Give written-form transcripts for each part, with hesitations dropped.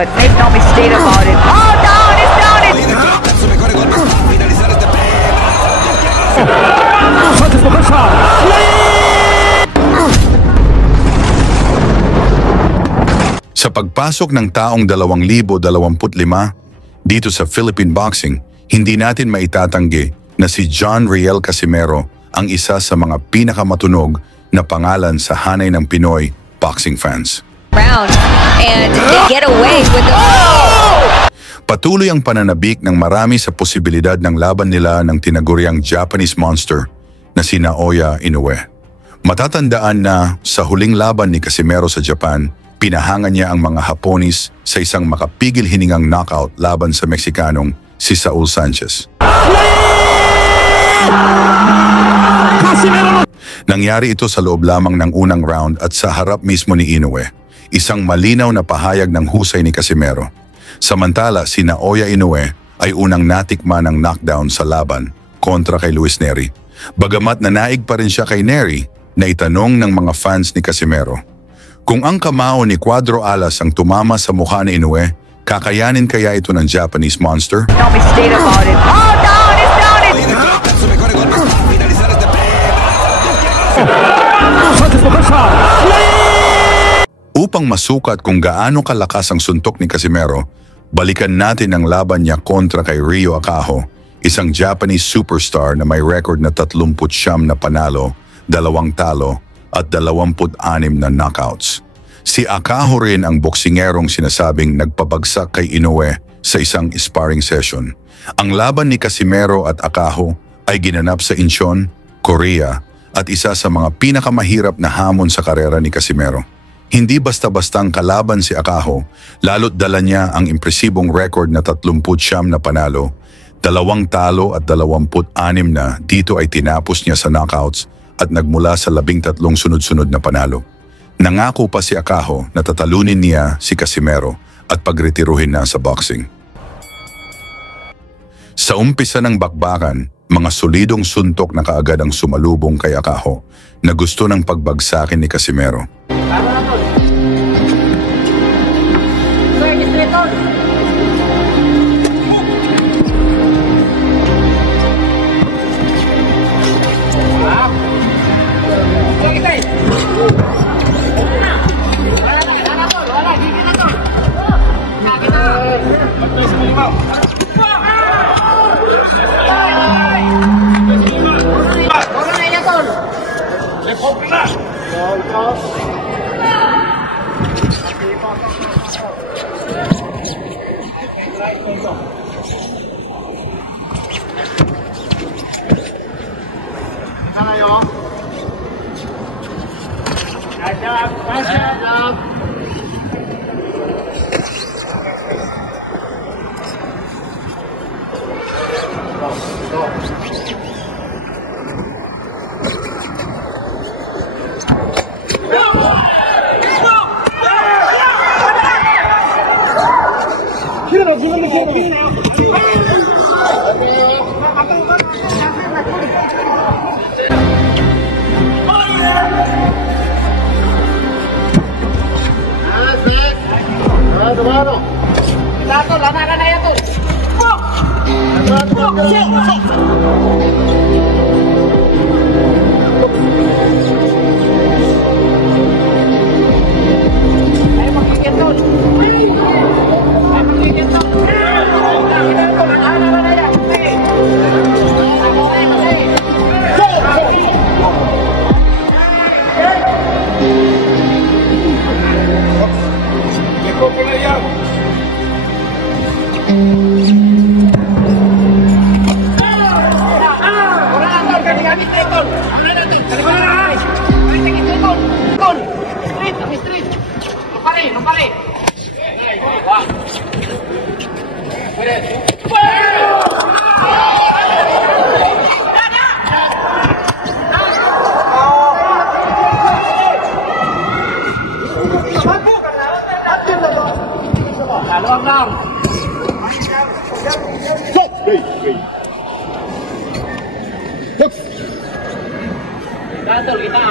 but make no mistake about it. Oh, down! It's down! Sa pagpasok ng taong 2025 dito sa Philippine Boxing, hindi natin maitatanggi na si John Riel Casimero ang isa sa mga pinakamatunog na pangalan sa hanay ng Pinoy boxing fans. Round and they get away with the Patuloy ang pananabik ng marami sa posibilidad ng laban nila ng tinaguriang Japanese monster na si Naoya Inoue. Matatandaan na sa huling laban ni Casimero sa Japan, pinahangan niya ang mga Haponis sa isang makapigil hiningang knockout laban sa Meksikanong si Saul Sanchez. Nangyari ito sa loob lamang ng unang round at sa harap mismo ni Inoue, isang malinaw na pahayag ng husay ni Casimero. Samantala, si Naoya Inoue ay unang natikman ng knockdown sa laban kontra kay Luis Nery. Bagamat nanaig pa rin siya kay Nery, na itanong ng mga fans ni Casimero, kung ang kamao ni Cuadro Alas ang tumama sa mukha ni Inoue, kakayanin kaya ito ng Japanese monster? No mistake about it. Oh, down! It's down! Upang masukat kung gaano kalakas ang suntok ni Casimero, balikan natin ang laban niya kontra kay Ryo Akaho, isang Japanese superstar na may record na 39 na panalo, 2 talo at 26 na knockouts. Si Akaho rin ang boksingerong sinasabing nagpabagsak kay Inoue sa isang sparring session. Ang laban ni Casimero at Akaho ay ginanap sa Incheon, Korea at isa sa mga pinakamahirap na hamon sa karera ni Casimero. Hindi basta-bastang kalaban si Akaho, lalo't dala niya ang impresibong record na 39 na panalo, 2 talo at 26 na dito ay tinapos niya sa knockouts at nagmula sa 13 sunod-sunod na panalo. Nangako pa si Akaho na tatalunin niya si Casimero at pagretiruhin na sa boxing. Sa umpisa ng bakbakan, mga solidong suntok na kaagad ang sumalubong kay Akaho na gusto ng pagbagsakin ni Casimero. Santul kita.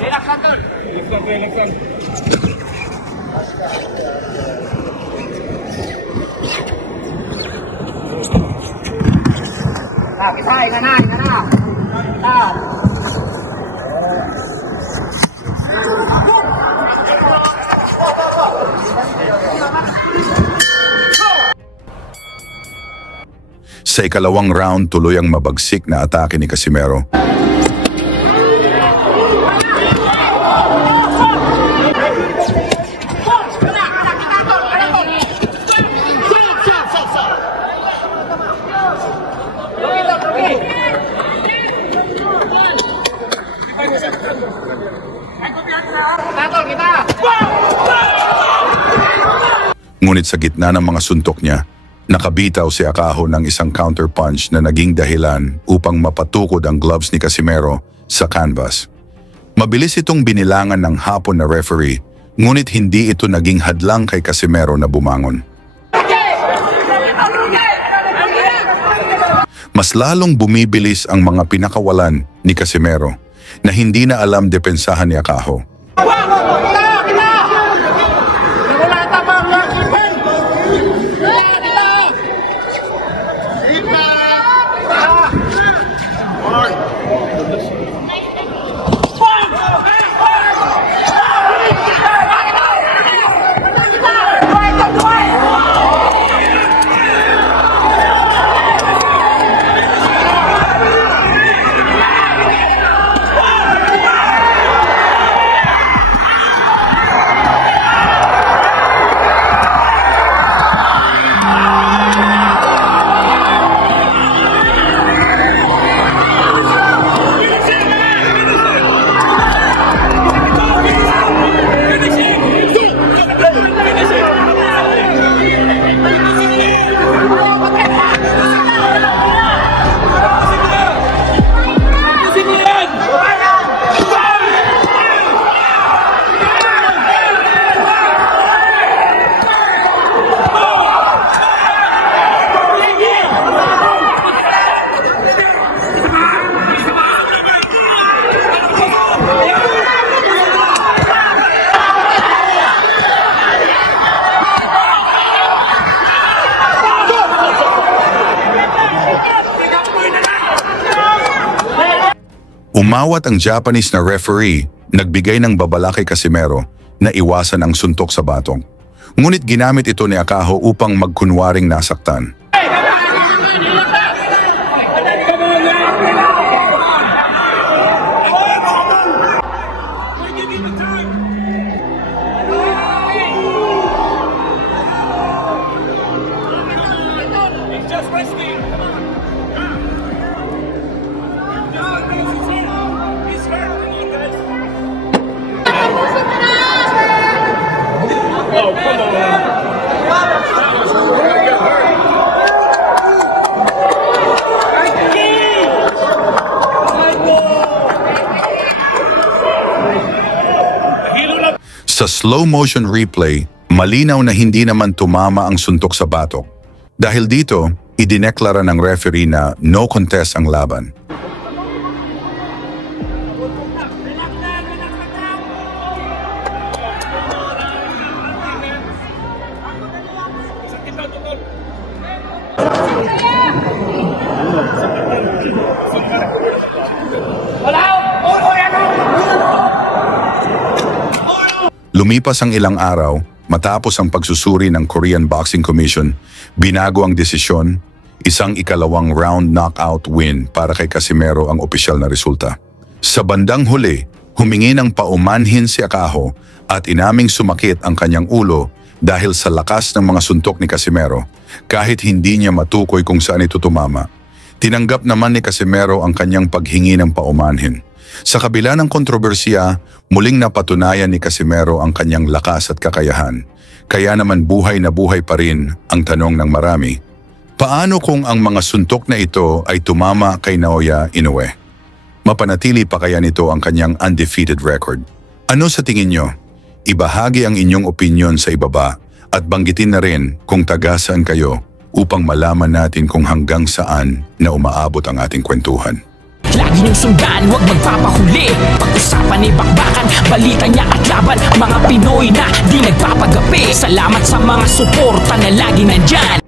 Relax Santul. Relax. Sa ikalawang round, tuloy ang mabagsik na atake ni Casimero. Ngunit sa gitna ng mga suntok niya, nakabitaw si Akaho ng isang counterpunch na naging dahilan upang mapatukod ang gloves ni Casimero sa canvas. Mabilis itong binilangan ng hapon na referee, ngunit hindi ito naging hadlang kay Casimero na bumangon. Mas lalong bumibilis ang mga pinakawalan ni Casimero na hindi na alam depensahan ni Akaho. Umawat ang Japanese na referee, nagbigay ng babala kay Casimero na iwasan ang suntok sa batong. Ngunit ginamit ito ni Akaho upang magkunwaring nasaktan. Sa slow motion replay, malinaw na hindi naman tumama ang suntok sa batok. Dahil dito, idineklara ng referee na no contest ang laban. Lumipas ang ilang araw, matapos ang pagsusuri ng Korean Boxing Commission, binago ang desisyon, isang ikalawang round knockout win para kay Casimero ang opisyal na resulta. Sa bandang huli, humingi ng paumanhin si Akaho at inaming sumakit ang kanyang ulo dahil sa lakas ng mga suntok ni Casimero, kahit hindi niya matukoy kung saan ito tumama. Tinanggap naman ni Casimero ang kanyang paghingi ng paumanhin. Sa kabila ng kontrobersiya, muling napatunayan ni Casimero ang kanyang lakas at kakayahan. Kaya naman buhay na buhay pa rin ang tanong ng marami. Paano kung ang mga suntok na ito ay tumama kay Naoya Inoue? Mapanatili pa kaya nito ang kanyang undefeated record? Ano sa tingin nyo? Ibahagi ang inyong opinyon sa ibaba at banggitin na rin kung taga saan kayo upang malaman natin kung hanggang saan na umaabot ang ating kwentuhan. Lagi niyong sundan, huwag magpapahuli. Pag-usapan ni bakbakan, balita niya at laban. Mga Pinoy na di nagpapagapi. Salamat sa mga suporta na lagi nandyan.